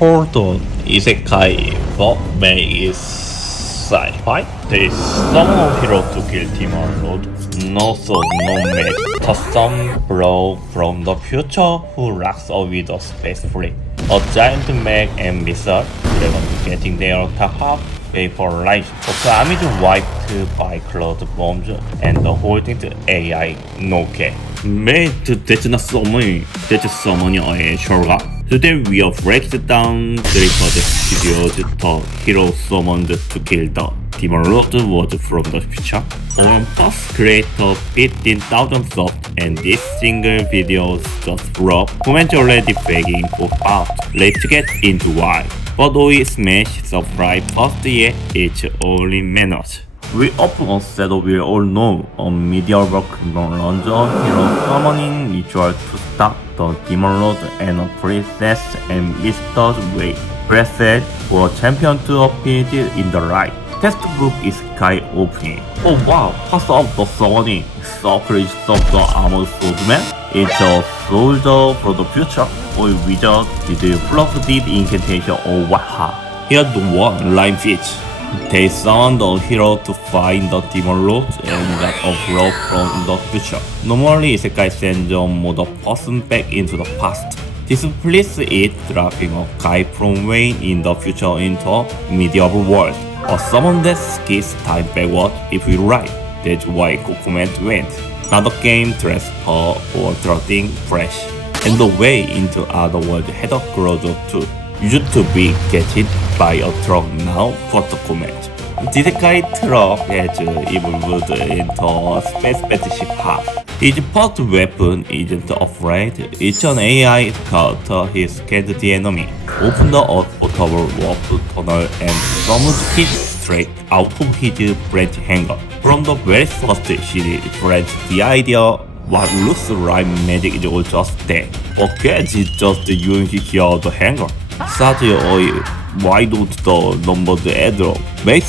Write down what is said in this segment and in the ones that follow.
Portal Isekai but May is sci-fi. There is some hero to kill demon lord. No soul, no magic. Just some bro from the future who rocks away the space free. A giant mech and missile dragon getting their top pay for life. The army is wiped by cloud bombs and the whole thing to AI no care. Mate, that's not summon. That's summoner의 셜가. Today we are break down the studios the hero summoned to kill the demon lord was from the future. Our past creator 15,000 subs and this single video just dropped. Comment already begging for part. Let's get into why. But we smash subscribe first yet it's only minutes. We often said we all know a media work runs a hero summoning ritual to stop the demon lord and a princess and Mr. Wei. Pressed for a champion to appear in the light. Textbook is Isekai opening. Oh wow, pass of the summoning. Surprise of the armored swordsman. It's a soldier for the future. Or wizard with a plus deep incantation or what? Here's the one line fit. They summon the hero to find the demon lord and got a blow from the future. Normally, Isekai sends a model person back into the past. This places it dropping a guy from Wayne in the future into medieval world. Or someone that skips time backward if we right. That's why comment went. Not a game transfer or dropping fresh. And the way into other world had a growth too. Used to be get hit by a truck now for the comment. This guy truck has evolved into a space battleship hub. His first weapon isn't afraid, it's an AI counter his scanned the enemy. Open the portable warp tunnel and summons hit straight out of his branch hanger. From the very first series, branch the idea what looks like magic is all just dead. Forget it's just using here the hanger. Such why don't the numbers add up? Wait,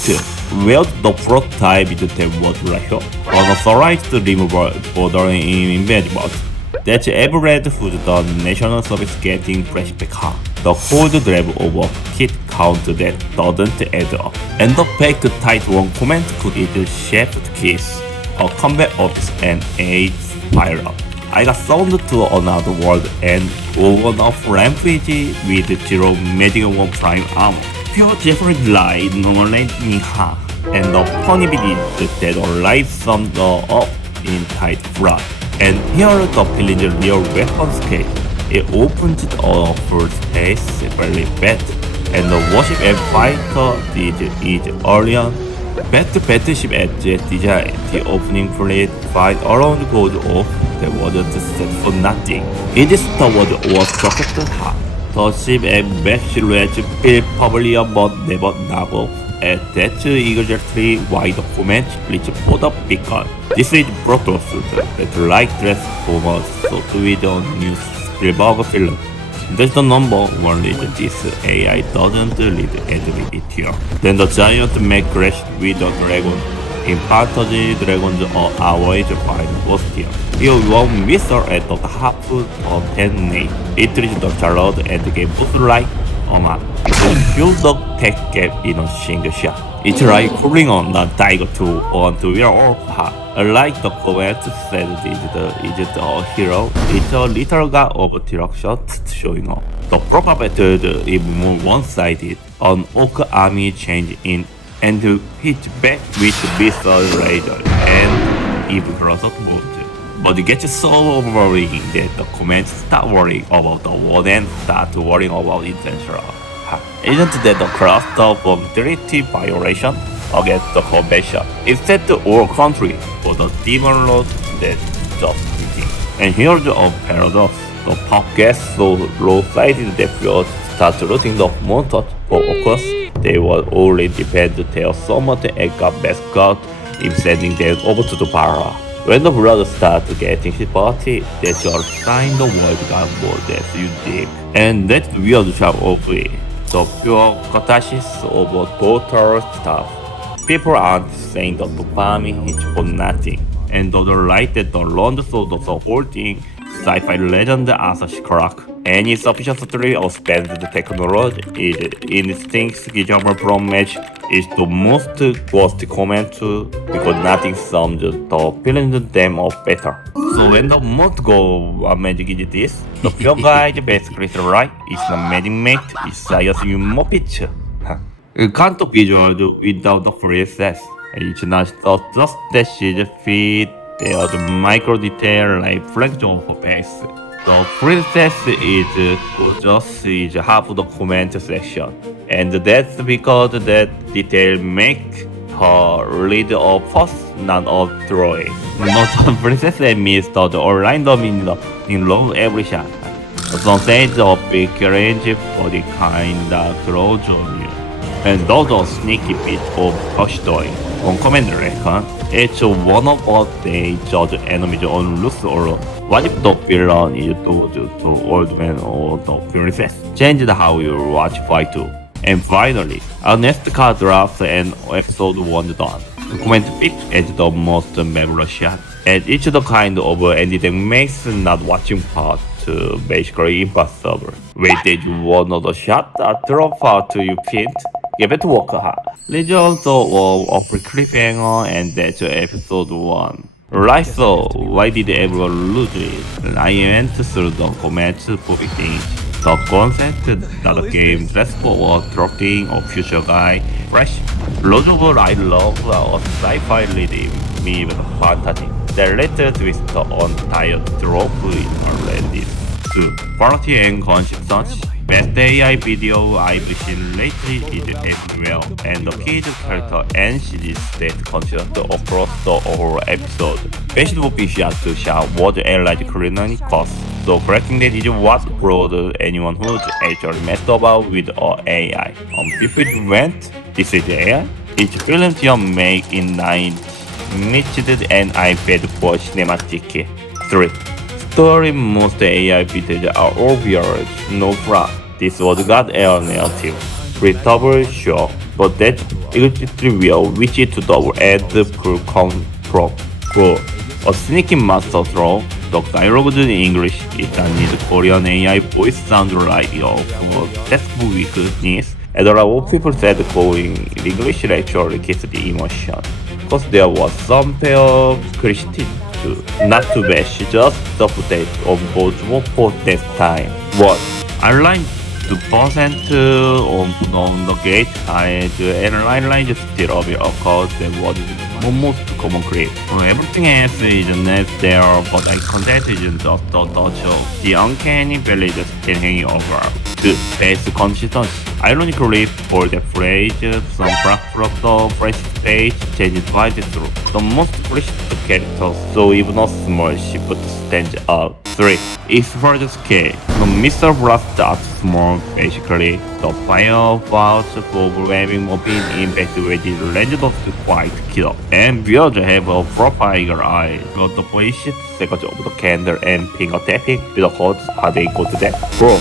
where the prototype is that was right here? Unauthorized removal bordering invisible. That's every food the national service getting flashback. The cold drive over kit count that doesn't add up. And the fact type 1 comment could either shift keys, a combat office and a spiral. I got sold to another world and over the rampage with zero magic 1 prime armor. Pure Jeffrey light no let me ha. And the funny bit is that light summed up in tight front. And here the villain's real weapon scale. It opens a full space very bad. And the warship and fighter is earlier. Battleship at jet design. The opening fleet fight around goes off. That wasn't set for nothing. It is toward or structured hard. The ship and back silhouette feel probably but never double. And that's exactly why the comment split for the beacon. This is Protoss that like Transformers so with a new Spielberg film. That's the number one reason this AI doesn't lead it here. Then the giant mech crashed with the dragon. In part the dragons are average fine was here. Here one missile at the half of 10 nade. It reached the Charlotte and gave boost like on up. Fill the tech gap in a single shot. It's like cooling on the Tiger 2 on to wear all part. Like the comment said is the hero, it's a little guy of destruction showing up. The proper method is more one-sided. An Oak army change in and hit back with missile radar and even cross out mode. But it gets so overwhelming that the comments start worrying about the world and start worrying about intentional. Isn't that the cluster from directive violation against the convention? It's set to all country for the demon lord that's just thinking. And here's a paradox. The pop gets so low-sided that fields start looting the monsters, but of course, they will only depend their summoned and got mascot in sending them over to the barra. When the brothers start getting his party, that's your sign the world got more than you dig. And that's the weird job of it. The pure catharsis of total stuff. People aren't saying that the dopamine is for nothing. And the light that the runs so the whole thing, sci-fi legend Arthur Clarke. any sufficiently expanded technology is indistinguishable from match is the most worst comment because nothing sums the feeling them up better. So when the most go magic is this, the pure guide basically is right, it's not magic mate, it's science you mop it. You can't visual without the process. It's not just that she feed the micro detail like flexion of a face. The princess is just is half the comment section, and that's because that detail make her lead a pass, not a drawing. Not the princess means the online in love every shot. Some say the big range body kinda close on you. And those sneaky bit of touchdown on command record, it's one of what they judge enemies on looks or what if the villain is told to old man or the princess. Change how you watch fight too. And finally, our next card drops and episode 1 done. The comment pick is the most memorable shot. And it's the kind of ending that makes not watching part basically impossible. Waited one of the shot that drop out to you pinned. Give it to work hard. Legends of cliffhanger and that's episode 1. Right, so why did everyone lose it? I went through the comments for things. The concept that the game dress for dropping a future guy fresh. Lots of I love a sci-fi leading me with fantasy. The later twist on tired drop in already. 2. Quality and consistency. Best AI video I've seen lately is everywhere, and the kid character and series stayed consistent across the whole episode. Based on shot to shot was allied culinary cost, so correcting that is what brought anyone who's actually messed about with AI. Before it went, this is AI. Each film film made in 9 mixed and I paid for cinematic. 3. Story most AI footage are obvious, no fraud. This was got air narrative. Readable, sure, but that extremely trivial, which is to double add per control. 4. A sneaky master throw. The dialogue in English, it needs Korean AI voice sound like your textbook weakness. And a lot of people said going English actually gets the emotion. Because there was some pair of Christian. Not to bash, just the footage of both for this time. 1. I like the percent on the gate and I like the still of your cause that was most common create. Everything else is not there, but I content is just the touch. The uncanny valley just can hang over. 2. Base consistency. Ironically, for the phrase, some craft the phrase page changes by the through. The most precious characters, so even a small ship stands out. 3. It's for the scale. The Mr. Blast starts small, basically. The fireballs for having a big impact with the legend of the quite killer. And beards have a proper eye. Got the voice seconds of the candle and finger tapping with the hordes how they go to that. 4.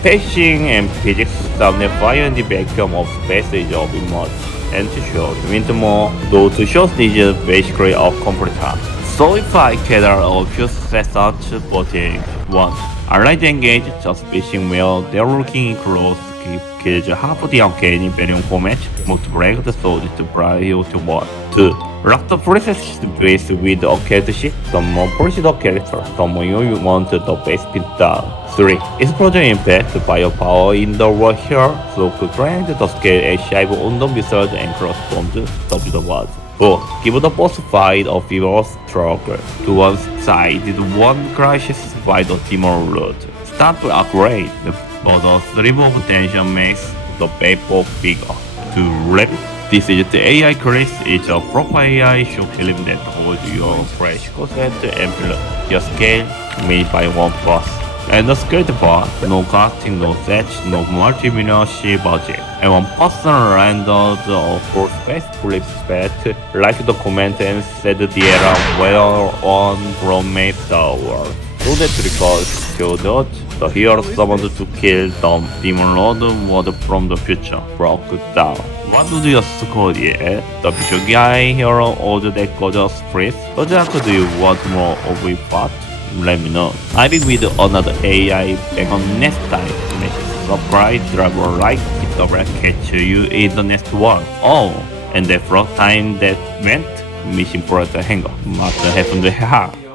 Spacing and physics sound fire in the vacuum of space is of immerse. And to show Wintermore, though to show is basically a complete task. So if I gather a few sets footage. 1. I like to engage just fishing where they're looking close, kills half the uncanny variant format, most break the sword to prior to 1. 2. Lock the process base with the occult ship, the more polish the character, the more you want the base pin down. 3. Explosion impact firepower in the world here, so could grant the scale and shape on the wizard and corresponds to the words. 4. Give the boss fight a fever struggle. To one side, one crashes by the demon road. Start to upgrade, but the stream of tension makes the paper bigger. To wrap, this is the AI Chris. It's a proper AI show film that holds your fresh concept and build your scale made by one plus. And the scale part, no casting, no sets, no multi-million budget. And one person rendered the full space flip bet, like the comment and said the era well on from made the world. So that because killed the hero summoned to kill the demon lord was from the future, broke down. What do you score here? The future guy hero or the gorgeous priest? Or do you want more of a part? let me know. I'll be with another AI back on next time. Make sure subscribe, drop a like, hit the bell, catch you in the next one. Oh, and that frog time that went, missing for the hangar. What happened to her?